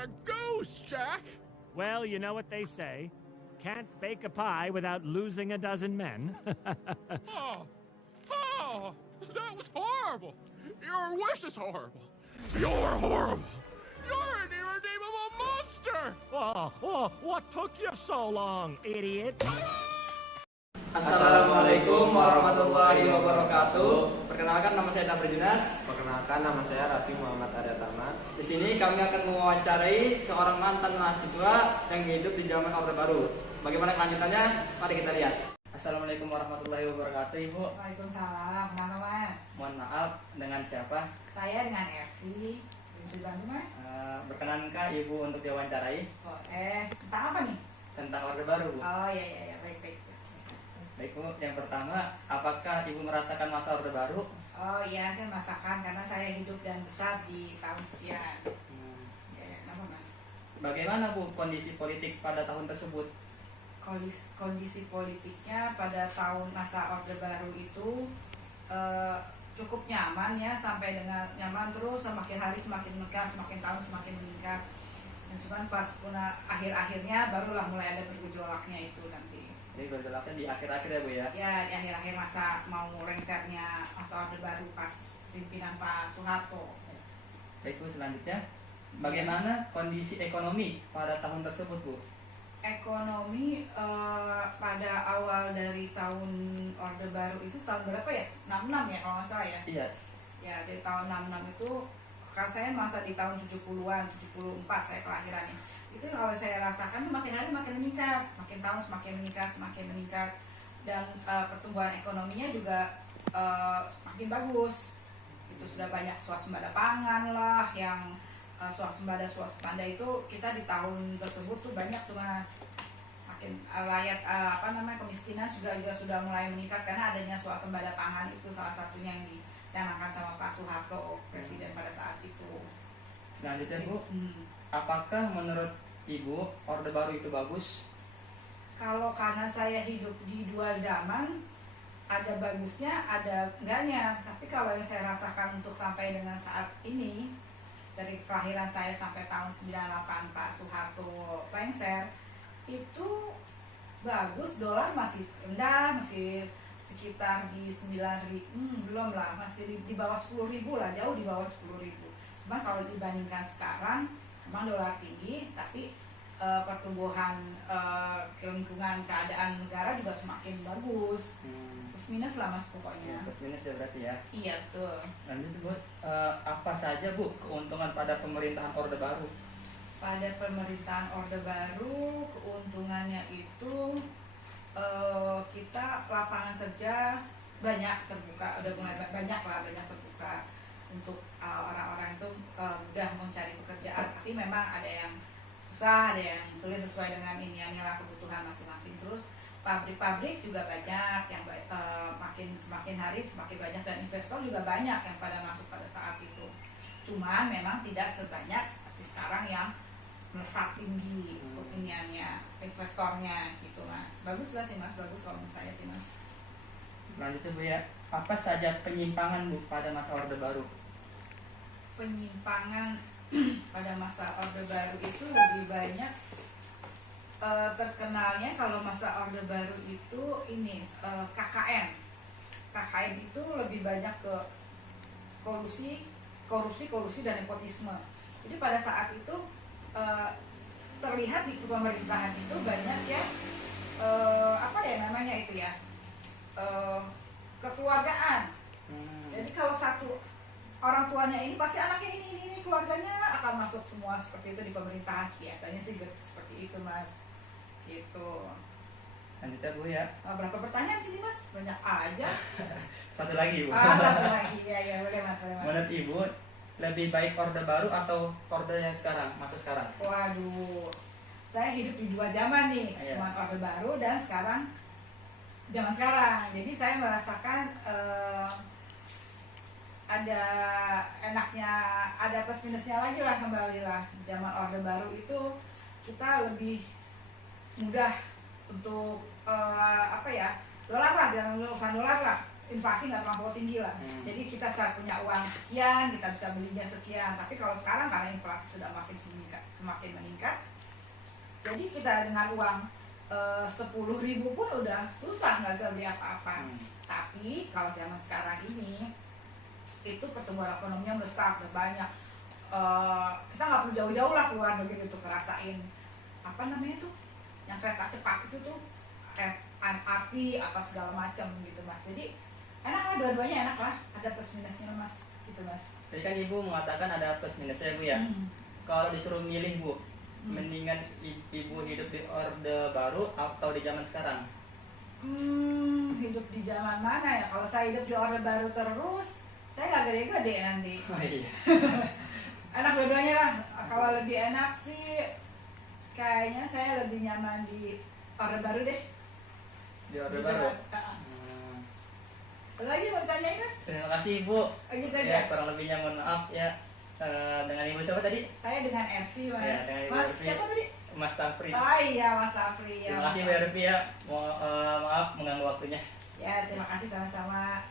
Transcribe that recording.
You're a ghost, Jack! Well, you know what they say. Can't bake a pie without losing a dozen men. Oh, that was horrible! Your wish is horrible! You're horrible! You're an irredeemable monster! What took you so long, idiot? Assalamualaikum warahmatullahi wabarakatuh. Perkenalkan, nama saya Dabri Junas. Perkenalkan, nama saya Raffi Muhammad Aryatama. Di sini kami akan mewawancarai seorang mantan mahasiswa yang hidup di zaman Orde Baru. Bagaimana kelanjutannya? Mari kita lihat. Assalamualaikum warahmatullahi wabarakatuh, Ibu. Waalaikumsalam. Mana Mas? Mohon maaf, dengan siapa? Saya dengan Evi. Dibantu Mas? Berkenankah Ibu untuk diwawancarai? Tentang apa nih? Tentang Orde Baru, Bu. Oh iya, baik. Baik, Bu. Yang pertama, apakah Ibu merasakan masa Orde Baru? Oh iya, saya merasakan karena saya hidup dan besar di tahun sekian. Ya, kenapa Mas? Bagaimana, Bu, kondisi politik pada tahun tersebut? Kondisi politiknya pada tahun masa Orde Baru itu cukup nyaman ya, sampai dengan nyaman terus, semakin hari semakin meningkat, semakin tahun semakin meningkat. Dan cuman pas akhir-akhirnya barulah mulai ada bergejolaknya itu nanti. Jadi bergejolaknya di akhir-akhir ya, Bu ya? Ya, di akhir-akhir masa mau lengsernya masa Orde Baru pas pimpinan Pak Soeharto. Baik, Bu, selanjutnya bagaimana kondisi ekonomi pada tahun tersebut, Bu? Ekonomi pada awal dari tahun Orde Baru itu tahun berapa ya? 66 ya kalau nggak salah ya? Iya. Ya, dari tahun 66 itu, kalau saya masa di tahun 70-an, 74 saya kelahirannya. Itu kalau saya rasakan tuh makin hari makin meningkat, makin tahun semakin meningkat. Dan pertumbuhan ekonominya juga makin bagus. Itu sudah banyak swasembada pangan lah, yang swasembada itu kita di tahun tersebut tuh banyak tuh Mas. Makin rakyat kemiskinan juga sudah mulai meningkat karena adanya swasembada pangan, itu salah satunya yang dicanangkan sama Pak Soeharto, presiden pada saat itu. Selanjutnya, Bu, apakah menurut Ibu Orde Baru itu bagus? Kalau karena saya hidup di dua zaman, ada bagusnya, ada enggaknya. Tapi kalau yang saya rasakan untuk sampai dengan saat ini, dari kelahiran saya sampai tahun 98 Pak Soeharto lengser, itu bagus, dolar masih rendah, masih sekitar di 9.000, belum lah, masih di bawah 10.000 lah, jauh di bawah 10.000. Cuma kalau dibandingkan sekarang, memang dolar tinggi, tapi pertumbuhan lingkungan keadaan negara juga semakin bagus. Plus minus lah Mas pokoknya. Plus minus ya berarti ya? Iya betul. Lanjut, Bu, apa saja, Bu, keuntungan pada pemerintahan Orde Baru? Pada pemerintahan Orde Baru, keuntungannya itu kita lapangan kerja banyak terbuka, udah mulai banyak terbuka untuk orang-orang itu mudah mencari pekerjaan. Tapi memang ada yang susah, ada yang sulit sesuai dengan inilah kebutuhan masing-masing. Terus pabrik-pabrik juga banyak yang semakin hari semakin banyak, dan investor juga banyak yang pada masuk pada saat itu. Cuman memang tidak sebanyak seperti sekarang yang melesat tinggi untuk iniannya, investornya gitu Mas. Bagus lah sih Mas, bagus kalau menurut saya sih Mas. Lanjutnya, Bu ya, apa saja penyimpangan, Bu, pada masa Orde Baru? Penyimpangan pada masa Orde Baru itu lebih banyak terkenalnya kalau masa Orde Baru itu ini KKN. KKN itu lebih banyak ke korupsi dan nepotisme. Jadi pada saat itu terlihat di pemerintahan itu banyak ya kekeluargaan. Jadi kalau satu orang tuanya ini, pasti anaknya ini keluarganya akan masuk semua seperti itu di pemerintahan. Biasanya sih seperti itu Mas. Gitu. Lanjutnya, Bu ya. Berapa pertanyaan sih Mas? Banyak aja. Satu lagi, Bu. Satu lagi. Ya boleh Mas. Menurut Ibu, lebih baik Orde Baru atau Orde yang sekarang, masa sekarang? Waduh, saya hidup di dua zaman nih, zaman Orde Baru dan zaman sekarang. Jadi saya merasakan ada enaknya, ada plus minusnya lagi lah, kembali lah. Zaman Orde Baru itu kita lebih mudah untuk dolar lah, jangan urusan dolar lah. inflasi nggak terlampau tinggi lah. Jadi kita punya uang sekian, kita bisa belinya sekian. Tapi kalau sekarang karena inflasi sudah makin meningkat, jadi kita dengan uang 10.000 pun udah susah, nggak bisa beli apa-apa. Tapi kalau zaman sekarang ini itu pertumbuhan ekonominya besar dan banyak. Kita nggak perlu jauh-jauh lah keluar negeri untuk ngerasain apa namanya tuh yang kereta cepat itu tuh MRT apa segala macam gitu Mas. Jadi enak lah, dua-duanya enak lah, ada plus minusnya Mas gitu Mas. Tadi kan Ibu mengatakan ada plus minusnya Bu ya. Kalau disuruh milih Bu, mendingan Ibu hidup di Orde Baru atau di zaman sekarang? Hidup di zaman mana ya? Kalau saya hidup di Orde Baru terus, saya nggak gede-gede nanti. Oh iya. Enak dua-duanya lah. Kalau lebih enak sih, kayaknya saya lebih nyaman di Orde Baru deh. Di Orde Baru. Ada lagi mau ditanyain Mas? Terima kasih Ibu. Gitu Ya, aja. kurang lebihnya mohon maaf ya. Dengan Ibu siapa tadi? Saya dengan Ervi Mas. Ya, dengan Ibu Mas Ervi. siapa tadi? Mas Tafri. Oh iya Mas Afri ya. Terima kasih Bu Ervi ya. Maaf mengganggu waktunya. Ya terima kasih sama-sama.